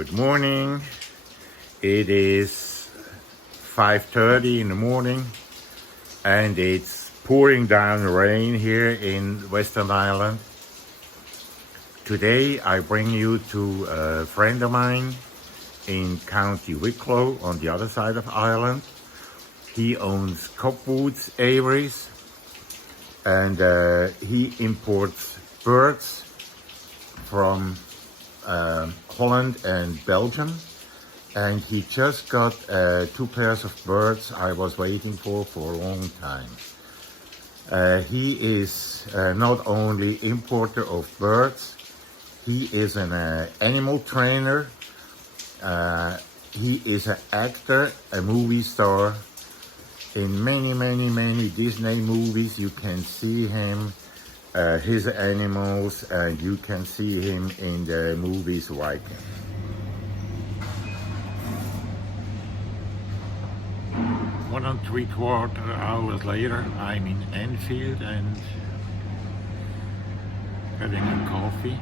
Good morning. It is 5:30 in the morning and it's pouring down rain here in Western Ireland. Today I bring you to a friend of mine in County Wicklow on the other side of Ireland. He owns Copsewood Aviaries and he imports birds from Holland and Belgium, and he just got 2 pairs of birds I was waiting for a long time. He is not only importer of birds, he is an animal trainer, he is an actor, a movie star. In many Disney movies you can see him, his animals, and you can see him in the movies Viking. One and 3/4 hours later, I'm in Enfield and having a coffee.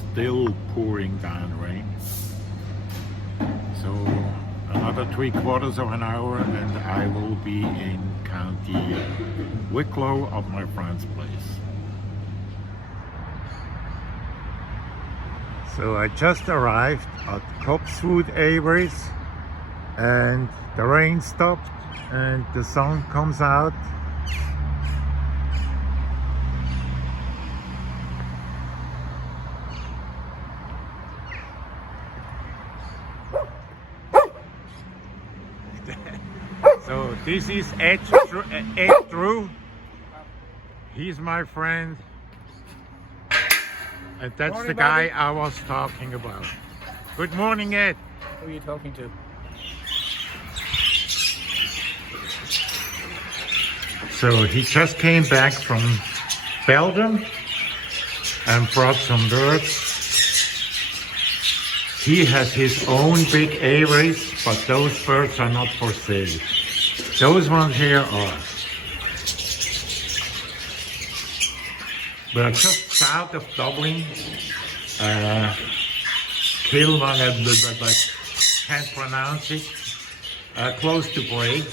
Still pouring down rain. So another 3/4 of an hour and I will be in County Wicklow at my friend's place. So I just arrived at Copsewood Aviaries and the rain stopped and the sun comes out. So this is Ed Drew. He's my friend. And that's Morning, the guy Bobby. I was talking about. Good morning, Ed. Who are you talking to? So he just came back from Belgium and brought some birds. He has his own big aviaries, but those birds are not for sale. Those ones here are. We're just south of Dublin. Clonmoylan, I can't pronounce it. Close to Bray.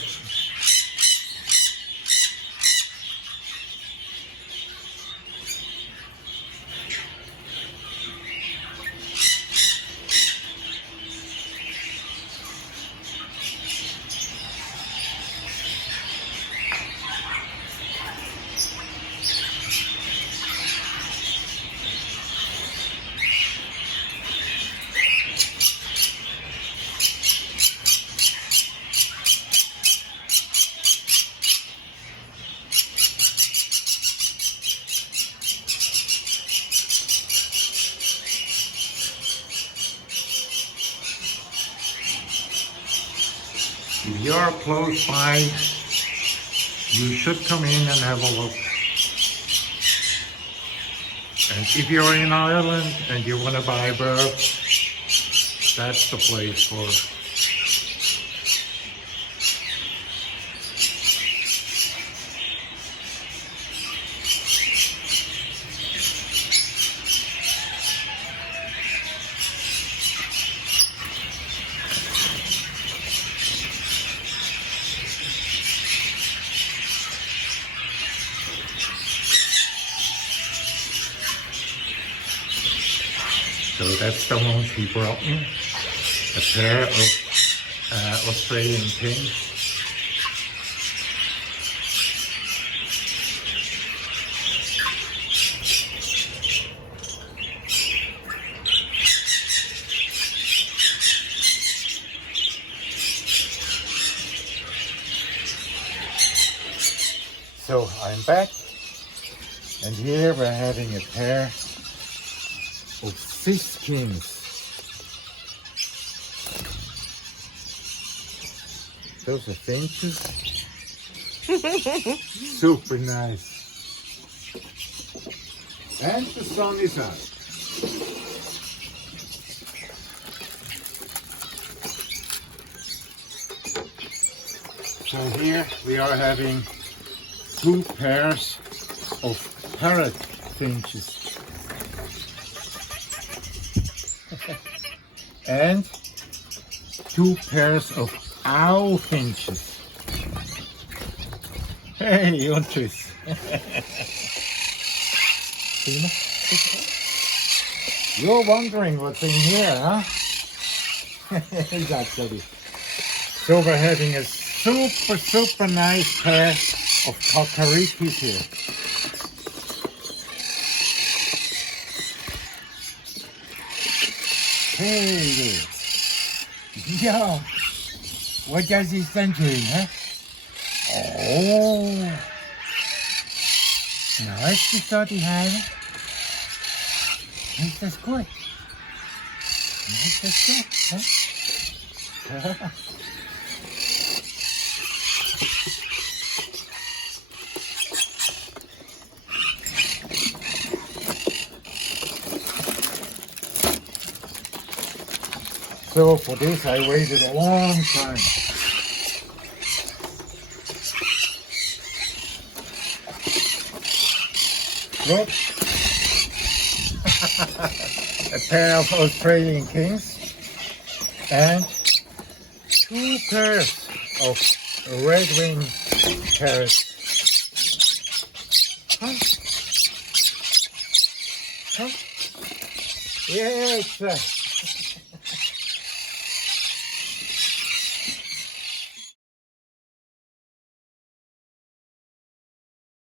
If you're close by, you should come in and have a look. And if you're in Ireland and you want to buy birds, that's the place for it. So that's the ones he brought me, a pair of Australian pins. So I'm back, and here we're having a pair of fiskins. Those are finches. Super nice. And the sun is out. So here we are having 2 pairs of parrot finches. and 2 pairs of owl finches. Hey, und tschüss. You're wondering what's in here, huh? Exactly. So we're having a super nice pair of cockarees here. Hey, yeah. What does he stand doing, huh? Oh, nice to study, Hannah. Nice, that's good. Nice, that's good, huh? So for this I waited a long time. Look, a pair of Australian kings and 2 pairs of red-winged parrots. Huh? Huh? Yeah, it's